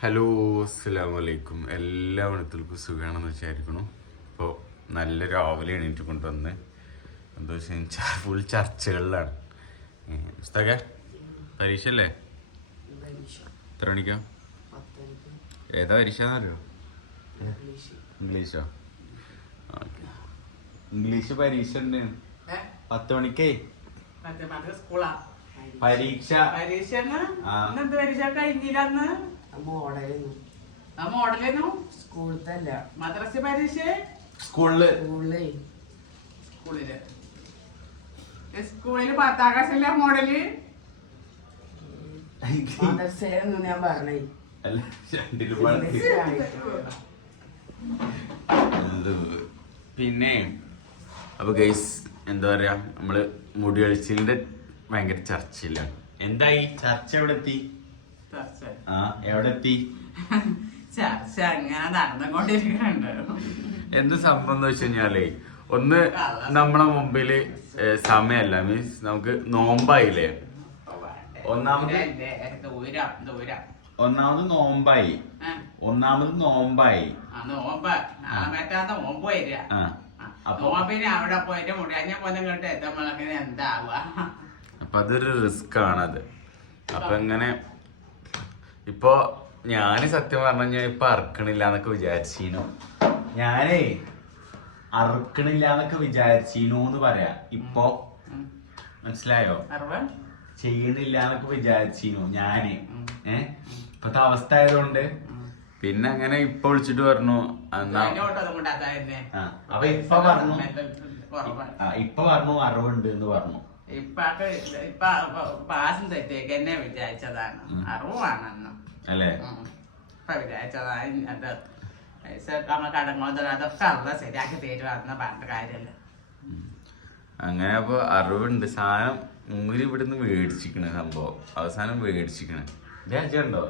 Hello അസ്സാം വലൈക്കും എല്ലാ മണിത്തർക്കും സുഖമാണെന്ന് വിചാരിക്കണം ഇപ്പോൾ നല്ല രാവിലെ എണീറ്റ് കൊണ്ടുവന്ന് എന്താ വെച്ച് കഴിഞ്ഞാൽ ഫുൾ ചർച്ചകളിലാണ്. പുസ്തക പരീക്ഷ. അല്ലേ എത്ര മണിക്കാ? ഏതാ പരീക്ഷ എന്നറിയോ ഇംഗ്ലീഷോ? ഓക്കെ. ഇംഗ്ലീഷ് പരീക്ഷ ഉണ്ട്. പത്ത് മണിക്കേ. പരീക്ഷ. പരീക്ഷ ആ. മോഡലായിരുന്നു ആ മോഡലേനു സ്കൂളത്തല്ല. മദ്രസ പരീക്ഷ? സ്കൂളിൽ. സ്കൂളിലേ. സ്കൂളിൽ. ഈ സ്കൂളിൽ പത്താം ക്ലാസ്സിലെ മോഡൽ മദർസയിലൊന്നും ഞാൻ പറഞ്ഞേ. അല്ല പിന്നെ അപ്പൊ ഗൈസ് എന്താ പറയാ നമ്മൾ മുടി അഴിച്ചിലിന്റെ ഭയങ്കര ചർച്ചയിലാണ്. എന്തായി? ചർച്ച എവിടെ എത്തി ആ എവിടെ എത്തി? ചർച്ച അങ്ങനെ നടന്നുകൊണ്ടിരിക്കുന്നുണ്ട്. എന്ത് സംഭവം എന്ന് വെച്ച് കഴിഞ്ഞാലേ ഒന്ന് നമ്മളെ മുമ്പിൽ സമയല്ല സമയമല്ല മീൻസ് നമുക്ക് നോമ്പായില്ലേ? ഒന്നാമത് ഒന്നാമത് നോമ്പായി. ഒന്നാമത് നോമ്പായി. നോമ്പ്. നോമ്പ് വരിക. നോമ്പിന് അവിടെ പോയിട്ട് മുടിയാഞ്ഞ പോലെ ഇങ്ങോട്ട് എത്തുമ്പോഴൊക്കെ എന്താവുക അപ്പൊ അതൊരു റിസ്ക് ആണത് അപ്പൊ ഇങ്ങനെ ഇപ്പൊ ഞാൻ സത്യം പറഞ്ഞു ഞാൻ ഇപ്പൊ അറക്കണില്ല എന്നൊക്കെ വിചാരിച്ചീനു. ഞാനേ അറക്കണില്ല എന്നൊക്കെ വിചാരിച്ചീനു എന്ന് പറയാ. ഇപ്പൊ മനസ്സിലായോ? ചെയ്യണില്ല എന്നൊക്കെ വിചാരിച്ചീനു ഞാൻ. ഉം. ഏ? ഇപ്പത്തെ അവസ്ഥ ആയതുകൊണ്ട്. പിന്നെ അങ്ങനെ ഇപ്പൊ വിളിച്ചിട്ട് പറഞ്ഞു. എന്നാ അപ്പൊ ഇപ്പൊ പറഞ്ഞു. ഇപ്പൊ പറഞ്ഞു അറിവുണ്ട് എന്ന് പറഞ്ഞു. ഇപ്പൊക്കെ ഇപ്പൊ പാസം തെറ്റേക്ക് എന്നെ വിചാരിച്ചതാണ്. അറിവാണ് അന്ന് അല്ലേ? ഉം. ഇപ്പൊ വിചാരിച്ചതാണ് അത് പൈസ നമ്മൾ കടം അതൊക്കെ അള്ള ശരിയാക്കി തരുവാന്ന് പറഞ്ഞ കാര്യമല്ല അങ്ങനെ അപ്പൊ അറിവുണ്ട്. സാധനം മൂരി ഇവിടുന്ന് മേടിച്ചിക്കണ സംഭവം. അവസാനം മേടിച്ചിക്കണ. ഉണ്ടോ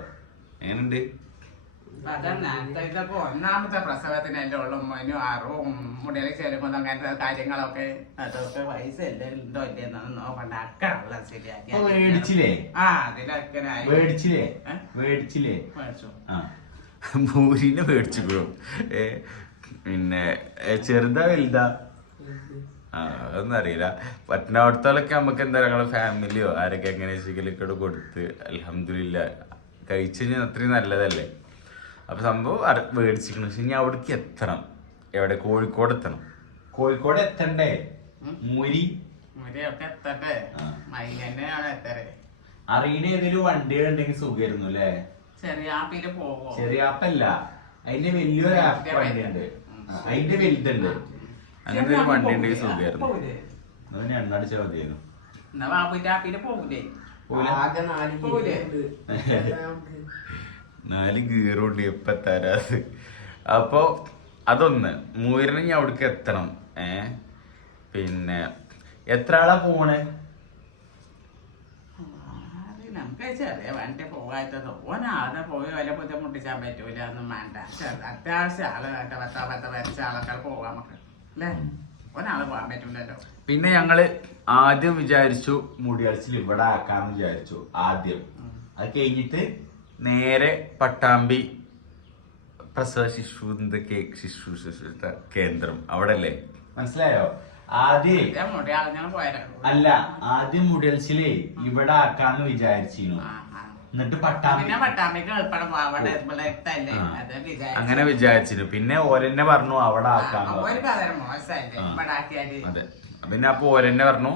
എങ്ങനുണ്ട് ഒന്നാമത്തെ പ്രസവത്തിന് എന്റെ ഉള്ള. മോനും അറിവും മുടിയിൽ ചേരുമ്പോൾ അങ്ങനത്തെ കാര്യങ്ങളൊക്കെ അതൊക്കെ പൈസ ഇല്ലേ ഉണ്ടോ ഇല്ലെന്നൊന്നും നോക്കണ്ട. ഒക്കെ ഉള്ള ശരിയാക്കി മേടിച്ചില്ലേ? ആ അതിലൊക്കെ. മേടിച്ചില്ലേ? മേടിച്ചില്ലേ? മേടിച്ചു. ആ. മൂരിനെ മേടിച്ചിക്കണു ഏ പിന്നെ ചെറുതാ വലുതാ? ആ അതൊന്നും അറിയില്ല. പറ്റുന്നിടത്തോളൊക്കെ നമുക്ക് എന്താ ഫാമിലിയോ ആരൊക്കെ എങ്ങനെ വെച്ചെങ്കിലൊക്കെ കൊടുത്ത് അലഹമില്ല കഴിച്ചു കഴിഞ്ഞാൽ അത്രയും നല്ലതല്ലേ? അപ്പൊ സംഭവം അര- മേടിച്ചിരിക്കണം. പക്ഷെ ഇനി അവിടേക്ക് എത്തണം. എവിടെ? കോഴിക്കോട് എത്തണം. കോഴിക്കോട് എത്തണ്ടേ? മുരി. മുടിയൊക്കെ എത്തട്ടെ ആ. എത്തരേ അറിയണ ഏതെങ്കിലും വണ്ടികൾ ഉണ്ടെങ്കിൽ സുഖമായിരുന്നു അല്ലേ? ചെറിയ ആപ്പിൽ പോവോ? ചെറിയ ആപ്പല്ല അതിന്റെ വലിയൊരു ആപ്പ് വണ്ടിയുണ്ട്. അതിന്റെ വലുതുണ്ട്. അങ്ങനെ ഒരു വണ്ടി ഉണ്ടെങ്കിൽ സുഖമായിരുന്നു അതിന് എണ്ണടിച്ചാൽ മതിയായിരുന്നു. എന്നാ ബാബുന്റെ ആപ്പിൽ പോകൂലേ. ആകെ നാല് പോവില്ലേ? നാല് ഗീറുണ്ട് എപ്പ തരാത് അപ്പൊ അതൊന്ന് മൂരിന് ഞാൻ അവിടേക്ക് എത്തണം. ഏ? പിന്നെ എത്ര ആളാ പോണേ? ആര്? നമുക്ക് ചെറിയ വണ്ടി പോകാത്തത് ഓനാളെ പോയി വല്ല ബുദ്ധിമുട്ടിച്ചാൻ പറ്റൂല ഒന്നും വേണ്ട. ചെറു- അത്യാവശ്യം ആൾ വേണ്ട. പത്തോ പത്തോ പതിനഞ്ച് ആളൊക്കെ പോവാം നമുക്ക്. അല്ലേ? ഒരാൾ പോകാൻ പറ്റൂലല്ലോ. പിന്നെ ഞങ്ങൾ ആദ്യം വിചാരിച്ചു മുടിയടിച്ചിൽ ഇവിടെ ആക്കാന്ന് വിചാരിച്ചു ആദ്യം. അത് കഴിഞ്ഞിട്ട് നേരെ പട്ടാമ്പി പ്രസവ ശിശു ശിശു ശുശ്രൂഷ കേന്ദ്രം. അവിടെ അല്ലേ മനസ്സിലായോ? ആദ്യം അല്ല ആദ്യം മുടിയൽച്ചിലേ ഇവിടെ ആക്കാന്ന് വിചാരിച്ചിരുന്നു. എന്നിട്ട് പട്ടാമ്പി. അങ്ങനെ വിചാരിച്ചിരുന്നു. പിന്നെ ഓരെന്നെ പറഞ്ഞു അവിടെ ആക്കാന്ന് അതെ. പിന്നെ അപ്പൊ ഓരെന്നെ പറഞ്ഞു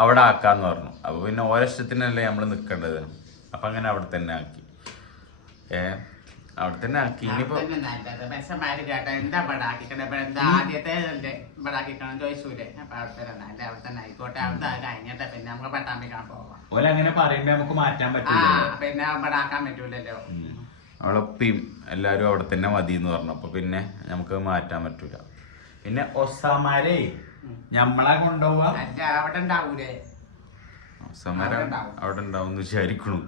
അവിടെ ആക്കാന്ന് പറഞ്ഞു. അപ്പൊ പിന്നെ ഓരോ ഇഷ്ടത്തിനല്ലേ നമ്മൾ നിക്കേണ്ടത്? അപ്പൊ അങ്ങനെ അവിടെ തന്നെ ആക്കി. അവിടെ തന്നെ ആക്കി. ഇനിയിപ്പോ ഓല അങ്ങനെ പറയുമ്പോ നമുക്ക് മാറ്റാൻ പറ്റില്ല അവളൊപ്പിയും എല്ലാരും അവിടെ തന്നെ മതി എന്ന് പറഞ്ഞു. അപ്പൊ പിന്നെ നമുക്ക് മാറ്റാൻ പറ്റൂല. പിന്നെ ഒസാമാരെ ഞമ്മളെ കൊണ്ടുപോവാ? അവിടെ ഉണ്ടാവൂലേ ഒസാമാരെ അവിടെ ഉണ്ടാവും. വിചാരിക്കണു.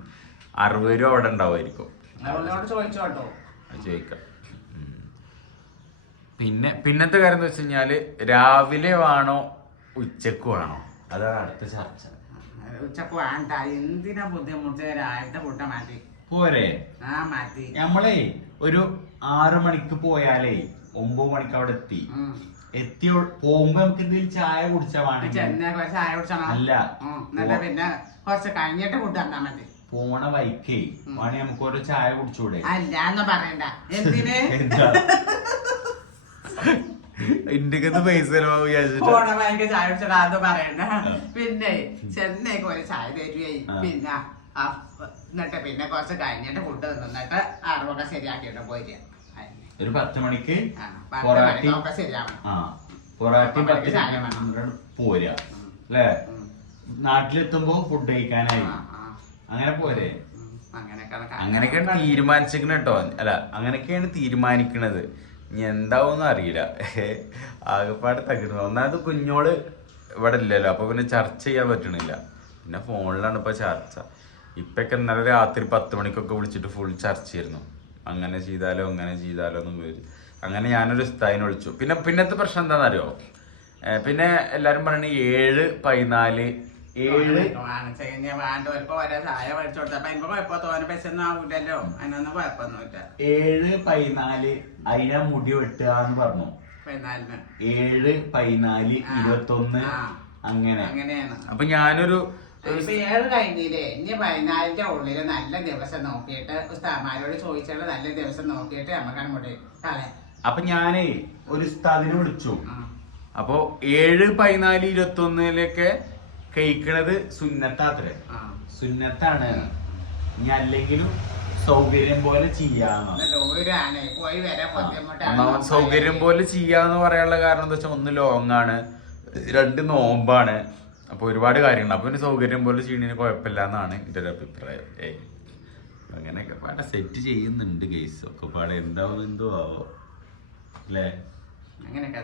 അറുപത് രൂപ അവിടെ ഉണ്ടാവുമായിരിക്കും. ചോദിച്ചോട്ടോ ചോദിക്കാം. പിന്നെ പിന്നത്തെ കാര്യം എന്ന് വെച്ച് കഴിഞ്ഞാൽ രാവിലെ വേണോ ഉച്ചയ്ക്ക് വേണോ? അതാണ് അടുത്ത ചർച്ച. ഉച്ചയ്ക്ക് വേണ്ട. എന്തിനാ ബുദ്ധിമുട്ട് രാവിലത്തെ ഫുഡ് മാറ്റി? പോരെ. ആ മാറ്റി. നമ്മളെ ഒരു ആറു മണിക്ക് പോയാലേ ഒമ്പത് മണിക്ക് അവിടെ എത്തി. എത്തി പോകുമ്പോ നമുക്ക് എന്തെങ്കിലും ചായ കുടിച്ചാ കുടിച്ചണം? അല്ല. പിന്നെ കുറച്ച് കഴിഞ്ഞിട്ട് ഫുഡ് തന്നാ മതി. പോണ വൈക്കേ. വേണേ നമുക്ക് ഓരോ ചായ കുടിച്ചൂടെ? അല്ല എന്ന് പറയണ്ട. എന്തിന്? എന്താ? ഇന്ത്യയ്ക്ക് പൈസ ചെലവാകും വിചാരിച്ചിട്ട്. പോണ ഭയങ്കര ചായ കുടിച്ചടാന്ന് പറയണ്ട. പിന്നെ ചെന്നൈക്ക് ഒരു ചായ തരുകയായി. പിന്നെ ആ, എന്നിട്ട് പിന്നെ കുറച്ച് കഴിഞ്ഞിട്ട് ഫുഡ് തിന്നിട്ട് അറിവൊക്കെ ശരിയാക്കിയിട്ട് പോയിട്ട് ഒരു പത്ത് മണിക്ക് ആ, പത്ത് പൊറാട്ടി മണിക്കൊക്കെ ശരിയാവണം ആ പൊറാട്ടി പത്ത് മണിക്ക് പത്ത് ചായ വേണം. പോരാ. അല്ലേ? നാട്ടിലെത്തുമ്പോ ഫുഡ് കഴിക്കാനായി. ആ, ആ. അങ്ങനെ പോരെ. അങ്ങനെയൊക്കെയാണ് തീരുമാനിച്ചിരിക്കണ കേട്ടോ. അല്ല അങ്ങനെയൊക്കെയാണ് തീരുമാനിക്കണത്. ഇനി എന്താവും അറിയില്ല. ആകെപ്പാട് തകിടുന്നു ഒന്നാമത് കുഞ്ഞോൾ ഇവിടെ ഇല്ലല്ലോ. അപ്പൊ പിന്നെ ചർച്ച ചെയ്യാൻ പറ്റണില്ല. പിന്നെ ഫോണിലാണ് ഇപ്പൊ ചർച്ച. ഇപ്പൊക്കെ ഇന്നലെ രാത്രി പത്ത് മണിക്കൊക്കെ വിളിച്ചിട്ട് ഫുൾ ചർച്ച ചെയ്യുന്നു അങ്ങനെ ചെയ്താലോ അങ്ങനെ ചെയ്താലോ ഒന്നും വിചാരിച്ചു അങ്ങനെ ഞാനൊരു സ്ഥായിനെ വിളിച്ചു. പിന്നെ പിന്നത്തെ പ്രശ്നം എന്താണെന്നറിയോ? പിന്നെ എല്ലാരും പറയണ ഏഴ് പതിനാല് ഏഴ്. ഒന്നും ഏഴ് പതിനാല് അതിനെ മുടി വെട്ടുക എന്ന് പറഞ്ഞു. ഏഴ് പതിനാല് ആ. ഇരുപത്തൊന്ന് ആ. അങ്ങനെ. അങ്ങനെയാണ്. അപ്പൊ ഞാനൊരു ഏഴ് കഴിഞ്ഞില്ലേ? ഇനി പതിനാലിന്റെ ഉള്ളിൽ നല്ല ദിവസം നോക്കിയിട്ട് ഉസ്താമാരോട് ചോദിച്ചുള്ള നല്ല ദിവസം നോക്കിയിട്ട് നമുക്ക് അങ്ങോട്ട് കളയാം. അപ്പൊ ഞാനേ ഒരു ഉസ്താദിനെ വിളിച്ചു. അപ്പൊ ഏഴ് പതിനാല് ഇരുപത്തി ഒന്നിലൊക്കെ കഴിക്കണത് സുന്നത്താത്രേ. സുന്നത്താണ്. ഇനി അല്ലെങ്കിലും സൗകര്യം പോലെ ചെയ്യാന്ന്. ഒന്നാമത് സൗകര്യം പോലെ ചെയ്യാന്ന് പറയാനുള്ള കാരണം എന്താ വെച്ചാൽ ഒന്ന് ലോങ് ആണ് രണ്ട് നോമ്പാണ്. അപ്പൊ ഒരുപാട് കാര്യങ്ങൾ അപ്പൊ സൗകര്യം പോലെ ചെയ്യണതിന് കുഴപ്പമില്ല എന്നാണ് എന്റെ ഒരു അഭിപ്രായം. ഏ അങ്ങനെയൊക്കെ പാടെ സെറ്റ് ചെയ്യുന്നുണ്ട് കേസ് ഒക്കെ പാടെ എന്താവും എന്തോ ആവോ. അല്ലേ? അങ്ങനെയൊക്കെ.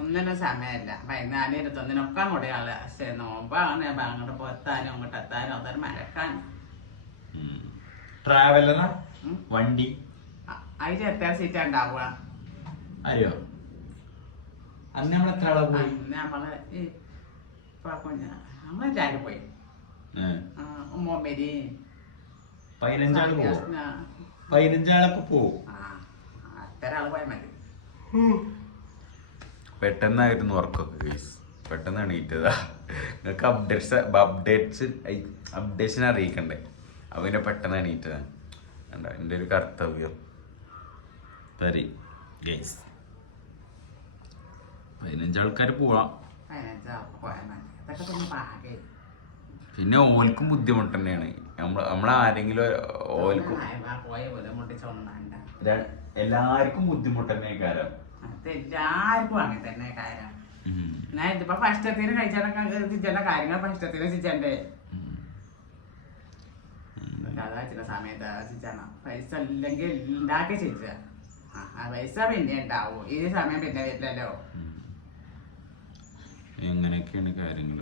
ഒന്നിനും സമയമല്ല. വൈകുന്നേരം ഇരുപത്തൊന്നിനൊക്കെ മുടിയാൾ പക്ഷെ നോമ്പാണ്. അങ്ങോട്ട് പൊത്താനും അങ്ങോട്ട് എത്താനും അതൊരു മരക്കാണ്. ട്രാവലറാ. വണ്ടി? അതിൽ എത്ര സീറ്റാ ഉണ്ടാവുക? അറിയോ അന്ന് നമ്മൾ എത്ര ആളാ പോയി? നമ്മൾ ഈ നമ്മളെല്ലാരും പോയി. ഉമ്മരി. പതിനഞ്ചാൾ പോവും. പതിനഞ്ചാളൊക്കെ പോവും? അത്ര ആൾ പോയാൽ മതി. പെട്ടെന്നായിരുന്നു ഉറക്കൊക്കെ ഗൈസ് പെട്ടെന്ന് എണീറ്റതാ. നിങ്ങൾക്ക് അപ്ഡേറ്റ്സ് അപ്ഡേറ്റ്സ് അപ്ഡേഷൻ അറിയിക്കണ്ടേ? അപ്പം പിന്നെ പെട്ടെന്ന് എണീറ്റതാണ് കണ്ട? എന്റെ ഒരു കർത്തവ്യം. തരി ഗൈസ് പതിനഞ്ചാൾക്കാർ പോവാം. പിന്നെ ഓൽക്കും ബുദ്ധിമുട്ട് തന്നെയാണ്. നമ്മൾ നമ്മളാരെങ്കിലും ഓൽക്കും വേണ്ട എല്ലാവർക്കും ബുദ്ധിമുട്ട് തന്നെ കാരം അതെല്ലാവർക്കും അങ്ങനെ തന്നെ കാര്യം. ഞാൻ ഇതിപ്പോ ഫസ്റ്റത്തിന് കഴിച്ചാൽ കാര്യങ്ങൾ ഫസ്റ്റത്തിന് അതാ ചില സമയത്ത് ചിച്ചണം പൈസ ഇല്ലെങ്കിൽ ഉണ്ടാക്കി ചിച്ച ആ പൈസ പിന്നെ ഉണ്ടാവും ഈ സമയം പിന്നെ വരില്ലല്ലോ. എങ്ങനെയൊക്കെയാണ് കാര്യങ്ങൾ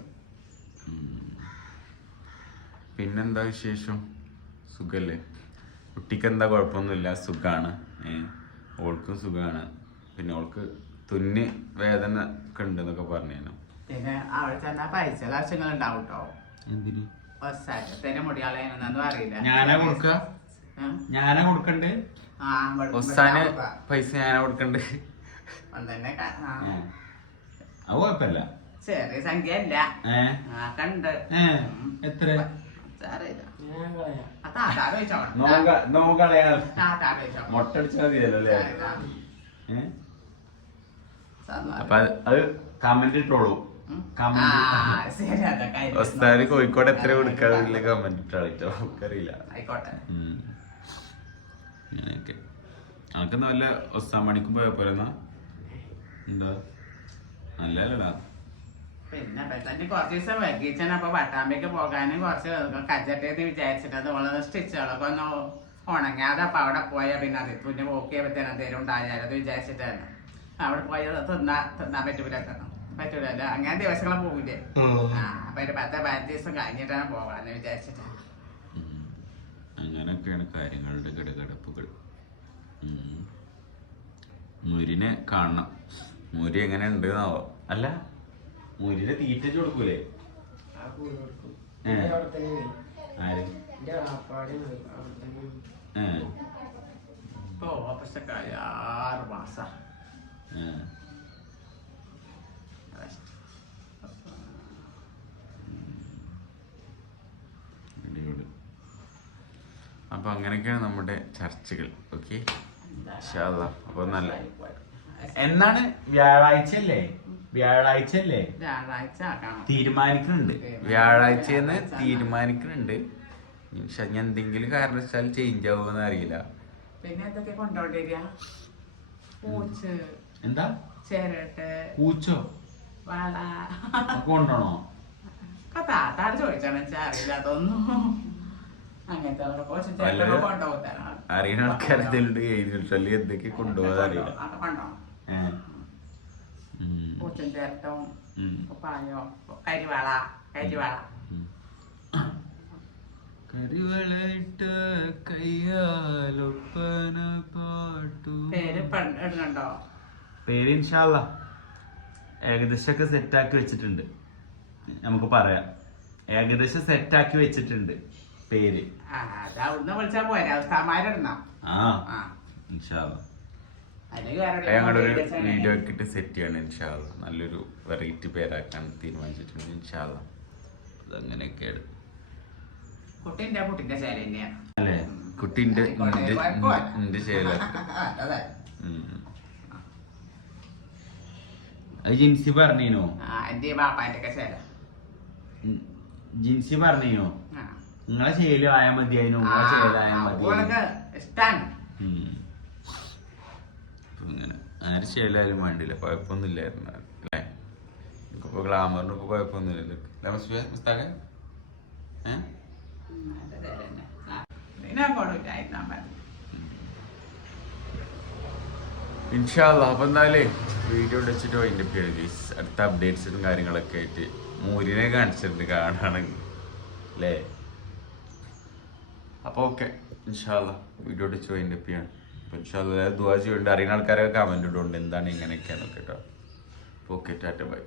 പിന്നെന്താ വിശേഷം? സുഖല്ലേ? കുട്ടിക്ക് എന്താ കുഴപ്പമൊന്നുമില്ല? സുഖാണ്. ഏ? ഓൾക്കും സുഖാണ്. പിന്നെ ഓൾക്ക് തുന്നി വേദന ഒക്കെ ഉണ്ടെന്നൊക്കെ പറഞ്ഞു പിന്നെ അവിടെ ചെന്നാ പൈസ ആവശ്യങ്ങൾ ഉണ്ടാവും കേട്ടോ എന്തിന് ഒസാറ്റത്തിന് മുടിയാളെന്നൊന്നും അറിയില്ല. ഞാനാ കൊടുക്ക? ഉം. ഞാനാ കൊടുക്കണ്ടേ? ഒസാന് പൈസ ഞാനാ കൊടുക്കണ്ടേ. അത് കുഴപ്പമില്ല ചെറിയ സംഖ്യ അല്ല ആ കണ്ട് എത്ര മൊട്ടടിച്ചാൽ മതിയല്ലോ അല്ലേ. അപ്പൊ അത് അത് കമന്റ് ഇട്ടോളൂ. കോഴിക്കോട് എത്ര കൊടുക്കാറില്ല കമന്റ് ഇട്ടാളിട്ടോ നമുക്കറിയില്ല. ആയിക്കോട്ടെ. ഉം. അങ്ങനെയൊക്കെ. അനക്ക് നല്ല ഒസ്താൻ മണിക്കും പോയ പോലെ എന്താ? നല്ലല്ലടാ പിന്നെ കുറച്ച് ദിവസം വൈകിച്ചാണ് അപ്പൊ പട്ടാമ്പിക്ക് പോകാനും കുറച്ച് കജറ്റേന്ന് വിചാരിച്ചിട്ട് അതുപോലെ സ്റ്റിച്ചുകളൊക്കെ ഒന്ന് ഉണങ്ങാതെ അപ്പൊ അവിടെ പോയാൽ പിന്നെ അത് പിന്നെ പോക്കി പറ്റാൻ എന്തേലും ഉണ്ടായാലത് വിചാരിച്ചിട്ടാണ്. അവിടെ പോയാൽ തിന്നാ തിന്നാൻ പറ്റൂല പറ്റൂലല്ലോ അങ്ങനെ ദിവസങ്ങളെ പോകില്ലേ ആ. അപ്പൊ ഒരു പത്ത് പതിനഞ്ച് ദിവസം കഴിഞ്ഞിട്ടാണ് പോകാന്ന് വിചാരിച്ചിട്ട്. അങ്ങനെയൊക്കെയാണ് കാര്യങ്ങളുടെ കിടകിടപ്പുകൾ. ഉം. മുരിനെ കാണണം. മുരി എങ്ങനെ ഉണ്ട് എന്നാവോ അല്ല മുരിനെ തീറ്റ കൊടുക്കൂലേ? ആ ഏഹ് കൊടുക്കും. ഏ. ഇവിടെ തന്നെ പോയി. ആര്? എന്റെ വാപ്പാടെ അവിടെ തന്നെ ഏ, ഇപ്പൊ ഓപ്പറേഷനൊക്കെ ആയി ആറ് മാസം. ഏ. അടിപൊളി അപ്പൊ അങ്ങനെയൊക്കെയാണ് നമ്മുടെ ചർച്ചകൾ. ഓക്കെ? അപ്പൊ നല്ല എന്നാണ് വ്യാഴാഴ്ച അല്ലേ വ്യാഴാഴ്ച അല്ലേ തീരുമാനിക്കുന്നുണ്ട് വ്യാഴാഴ്ച എന്ന് തീരുമാനിക്കുന്നുണ്ട്. പക്ഷെ ഞാൻ എന്തെങ്കിലും കാരണവശാൽ ചേഞ്ച് ആവുമെന്ന് അറിയില്ല. പിന്നെ എന്തൊക്കെ കൊണ്ടോണ്ടിരിക്ക പൂച്ച്. എന്താ? ചേരട്ടെ. പൂച്ചോ? വള. കൊണ്ടോണോ? താത്താട് ചോദിച്ചാണ് അറിയില്ല അതൊന്നും. അങ്ങനത്തെ അറിയുന്ന ആൾക്കാരെന്തെങ്കിലും എന്തൊക്കെ കൊണ്ടുപോകാൻ അറിയില്ല. പൂച്ചൻ കരിവാള കരിവാള. കരിവളയിട്ട കയ്യാലൊപ്പന പാട്ടു. പേര് പണ്ട് ഇടുന്നുണ്ടോ? പേര് ഇൻഷാല്ല ഏകദേശമൊക്കെ സെറ്റാക്കി വെച്ചിട്ടുണ്ട്. നമുക്ക് പറയാം. ഏകദേശം സെറ്റാക്കി വെച്ചിട്ടുണ്ട് പേര്. ഞങ്ങളൊരു വീഡിയോ ഇട്ട് സെറ്റ് ചെയ്യണം ഇൻഷാല്ല നല്ലൊരു വെറൈറ്റി പേരാക്കാൻ തീരുമാനിച്ചിട്ടുണ്ട് ഇൻഷാല്ല അതങ്ങനെയൊക്കെയാണ്. കുട്ടിന്റെ കുട്ടിന്റെ ശൈലി തന്നെയാണ് അല്ലേ? കുട്ടിന്റെ ശൈലി. ജിൻസി പറഞ്ഞോ എന്റെ ബാപ്പാന്റെ ശൈല. ജിൻസി പറഞ്ഞോ നിങ്ങളെ ശൈലി ആയാൽ മതിയായിരുന്നു നിങ്ങളെ ശൈലി ആയാൽ മതി അങ്ങനെ ആര് ശൈലായാലും വേണ്ടില്ല കുഴപ്പമൊന്നുമില്ലായിരുന്നു അല്ലേ ഇപ്പൊ ഗ്ലാമറിന് ഇപ്പൊ കുഴപ്പമൊന്നുമില്ലല്ലോ? മുസ്താഖെ? ഏ? പിന്നെ കൊടുക്കായിരുന്നാ മതി ഇൻഷാല്ല അപ്പൊ എന്തായാലേ വീഡിയോ വെച്ചിട്ട് അതിന്റെ പേര് ഗൈസ് അടുത്ത അപ്ഡേറ്റ്സും കാര്യങ്ങളൊക്കെ ആയിട്ട് മൂരിനെ കാണിച്ചിട്ടുണ്ട് കാണാണെങ്കിൽ അല്ലേ അപ്പൊ ഓക്കെ ഇൻഷാല്ല വീഡിയോ വെച്ച് അതിന്റെ പിയാണ് അപ്പോൾ ഇൻഷാല്ല ദുവാ ചെയ്യുന്നുണ്ട് അറിയുന്ന ആൾക്കാരൊക്കെ കമന്റ് ഇടുന്നുണ്ട്. എന്താണ് ഇങ്ങനെയൊക്കെയാന്നൊക്കെ കേട്ടോ ഓക്കെ ടാറ്റ ബൈ.